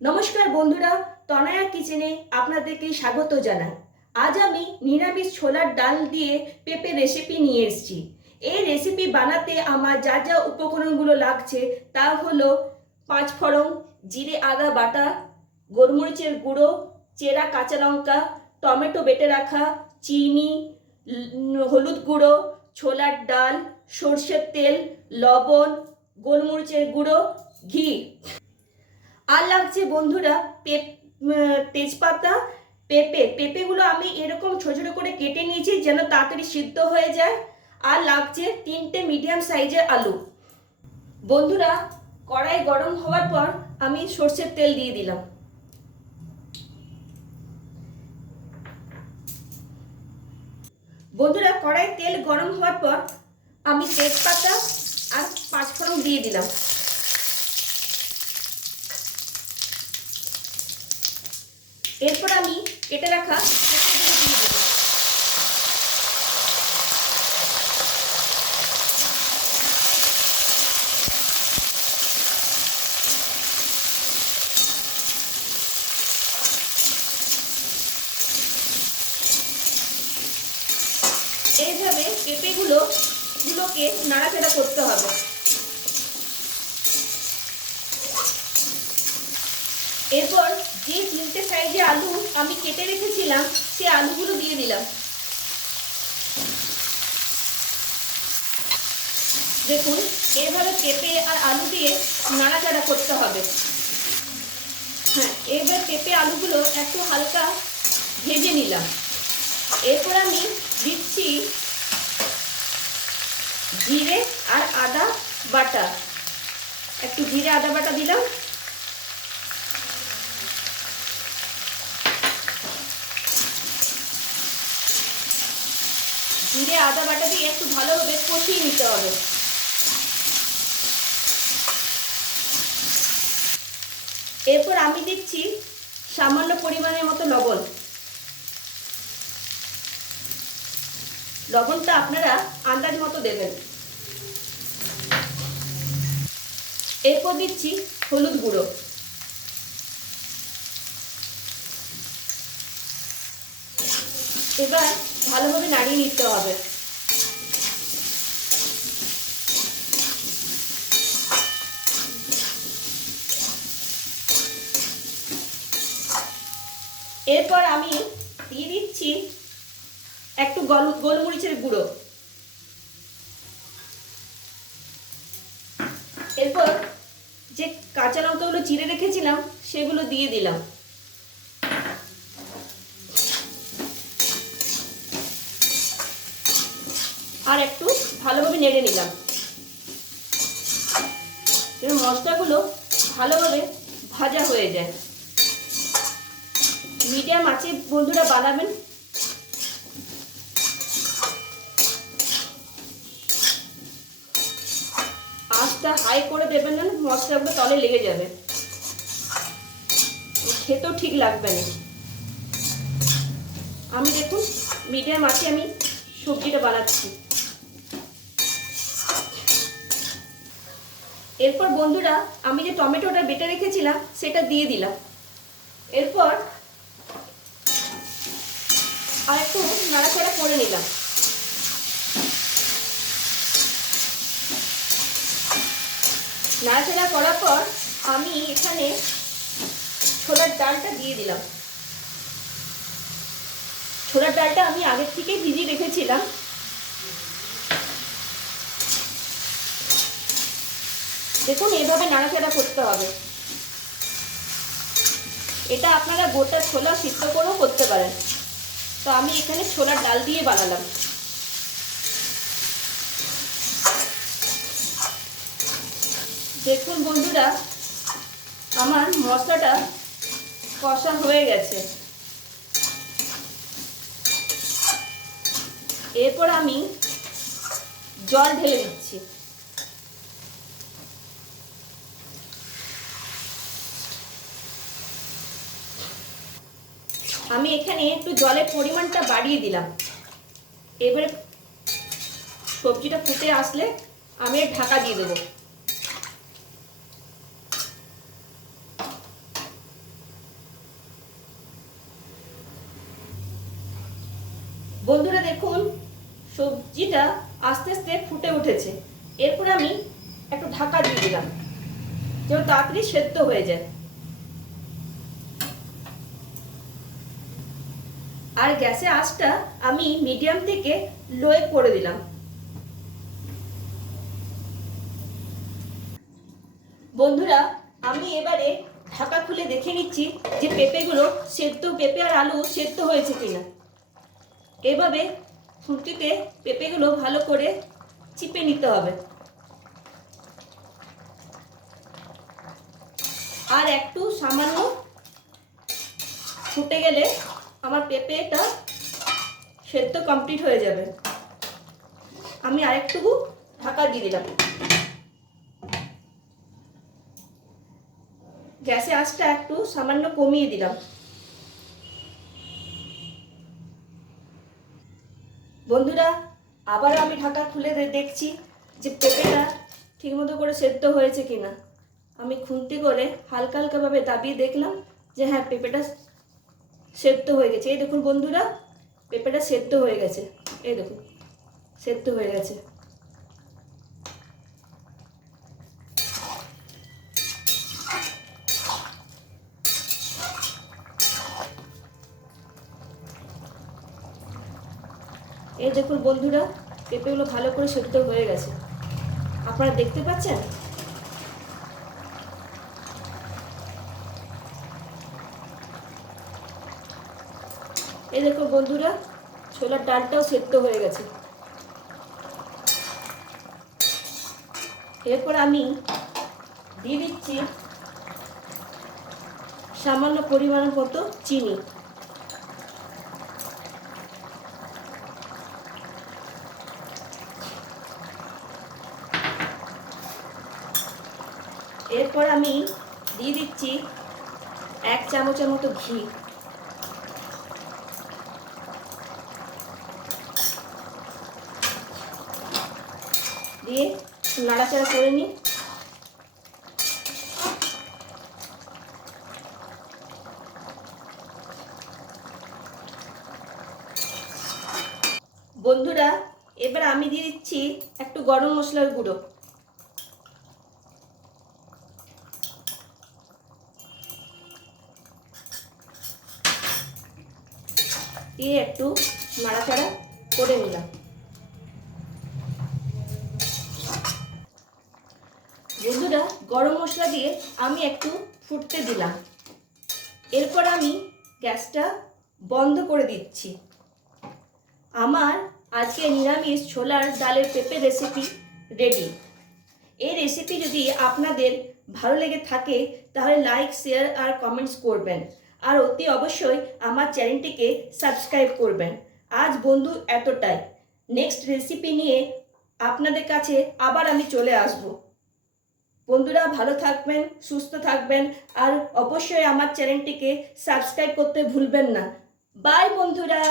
নমস্কার বন্ধুরা, তনয়া কিচেনে আপনাদেরকে স্বাগত জানাই। আজ আমি নিরামিষ ছোলার ডাল দিয়ে পেঁপে রেসিপি নিয়ে এসেছি। এই রেসিপি বানাতে আমার যা যা উপকরণগুলো লাগছে তা হলো 5 ফোড়ন, জিরে আদা বাটা, গোলমরিচের গুঁড়ো, চেরা কাঁচা লঙ্কা, টমেটো বেটে রাখা, চিনি, হলুদ গুঁড়ো, ছোলার ডাল, সর্ষের তেল, লবণ, গোলমরিচের গুঁড়ো, ঘি। আর লাগছে বন্ধুরা তেজপাতা, পেঁপেগুলো আমি এরকম ছোট ছোট করে কেটে নিয়েছি যেন তাড়াতাড়ি সিদ্ধ হয়ে যায়। আর লাগছে 3টে মিডিয়াম সাইজের আলু। বন্ধুরা, কড়াই গরম হওয়ার পর আমি সর্ষের তেল দিয়ে দিলাম। বন্ধুরা, কড়াই তেল গরম হওয়ার পর আমি তেজপাতা আর 5 ফোড়ন দিয়ে দিলাম। এরপর আমি কেটে রাখা পেঁপেগুলো দিয়ে দেব। এইভাবে পেঁপেগুলোকে নাড়াচাড়া করতে হবে। এরপর যে 3টে সাইজে আলু আমি কেটে রেখেছিলাম সেই আলুগুলো দিয়ে দিলাম। দেখুন, এভাবে পেঁপে আর আলু দিয়ে নাড়াচাড়া করতে হবে। হ্যাঁ, এবার পেঁপে আলুগুলো একটু হালকা ভেজে নিলাম। এরপর আমি দিচ্ছি জিরে আর আদা বাটা। একটু জিরে আদা বাটা দিলাম। জিরে আদা বাটা দিয়ে একটু ভালোভাবে কষিয়ে নিতে হবে। এরপর আমি দিচ্ছি সামান্য পরিমাণের মতো লবণ। লবণটা আপনারা আন্দাজ মতো দেবেন। এরপর দিচ্ছি হলুদ গুঁড়ো। এবার ভালোভাবে নাড়িয়ে নিতে হবে। এরপর আমি দিয়ে দিচ্ছি একটু গোলমরিচের গুঁড়ো। এরপর যে কাঁচা লঙ্কাগুলো চিড়ে রেখেছিলাম সেগুলো দিয়ে দিলাম। আর একটু ভালোভাবে নেড়ে নিলাম। মশলাগুলো ভালোভাবে ভাজা হয়ে যায়। মিডিয়াম আঁচে বন্ধুরা বানাবেন। আঁচটা হাই করে দেবেন না, মশলাগুলো তলে লেগে যাবে, খেতেও ঠিক লাগবে না। আমি দেখুন মিডিয়াম আঁচে আমি সবজিটা বানাচ্ছি। এরপর বন্ধুরা, আমি যে টমেটোটা বেটে রেখেছিলাম সেটা দিয়ে দিলাম। এরপর আর একটু নাড়াচাড়া করে নিলাম। নাড়াচাড়া করার পর আমি এখানে ছোলার ডালটা দিয়ে দিলাম। ছোলার ডালটা আমি আগের থেকে ভিজিয়ে রেখেছিলাম। দেখুন, এভাবে নাড়াচাড়া করতে হবে। এটা আপনারা গোটা ছোলা সিদ্ধ করেও করতে পারেন, তো আমি এখানে ছোলার ডাল দিয়ে বানালাম। দেখুন বন্ধুরা, আমার মশলাটা কষা হয়ে গেছে। এরপর আমি জল ঢেলে দিচ্ছি। আমি এখানে একটু জলের পরিমাণটা বাড়িয়ে দিলাম। এবারে সবজিটা ফুটে আসলে আমি ঢাকা দিয়ে দেবো। বন্ধুরা দেখুন, সবজিটা আস্তে আস্তে ফুটে উঠেছে। এরপর আমি একটু ঢাকা দিয়ে দিলাম যেন তাড়াতাড়ি সেদ্ধ হয়ে যায়। আর গ্যাসের আঁচটা আমি মিডিয়াম থেকে লোয়ে করে দিলাম। বন্ধুরা, আমি এবারে ঢাকা খুলে দেখে নিচ্ছি যে পেঁপেগুলো সেদ্ধ, পেঁপে আর আলু সেদ্ধ হয়েছে কিনা। এভাবে খুন্তিতে পেঁপেগুলো ভালো করে চিপে নিতে হবে। আর একটু সামান্য ফুটে গেলে আমার পেঁপেটা সেদ্ধ কমপ্লিট হয়ে যাবে। আমি আরেকটুকু ঢাকা দিয়ে দিলাম। গ্যাসে আঁচটা একটু সামান্য কমিয়ে দিলাম। বন্ধুরা, আবারও আমি ঢাকা খুলে দেখছি যে পেঁপেটা ঠিকমতো করে সেদ্ধ হয়েছে কিনা। আমি খুন্তি করে হালকা হালকাভাবে দাবিয়ে দেখলাম যে হ্যাঁ, পেঁপেটা সেদ্ধ হয়ে গেছে। এই দেখুন বন্ধুরা, পেঁপেটা সেদ্ধ হয়ে গেছে। এই দেখুন, সেদ্ধ হয়ে গেছে। এই দেখুন বন্ধুরা, পেঁপেগুলো ভালো করে সেদ্ধ হয়ে গেছে। আপনারা দেখতে পাচ্ছেন? এই দেখুন বন্ধুরা, ছোলার ডালটাও সেদ্ধ হয়ে গেছে। এরপর আমি দিয়ে দিচ্ছি সামান্য পরিমাণ মতো চিনি। এরপর আমি দিয়ে দিচ্ছি 1 চামচের মতো ঘি। দিয়ে নাড়াচাড়া করে নিই। বন্ধুরা, এবার আমি দিয়ে দিচ্ছি একটু গরম মশলার গুঁড়ো। দিয়ে একটু নাড়াচাড়া করে নিলাম। বন্ধুরা, গরম মশলা দিয়ে আমি একটু ফুটতে দিলাম। এরপর আমি গ্যাসটা বন্ধ করে দিচ্ছি। আমার আজকে নিরামিষ ছোলার ডালের পেঁপে রেসিপি রেডি। এই রেসিপি যদি আপনাদের ভালো লেগে থাকে তাহলে লাইক, শেয়ার আর কমেন্টস করবেন। আর অতি অবশ্যই আমার চ্যানেলটিকে সাবস্ক্রাইব করবেন। আজ বন্ধু এতটাই। নেক্সট রেসিপি নিয়ে আপনাদের কাছে আবার আমি চলে আসব। বন্ধুরা, ভালো থাকবেন, সুস্থ থাকবেন আর অবশ্যই আমার চ্যানেলটিকে সাবস্ক্রাইব করতে ভুলবেন না। বাই বন্ধুরা।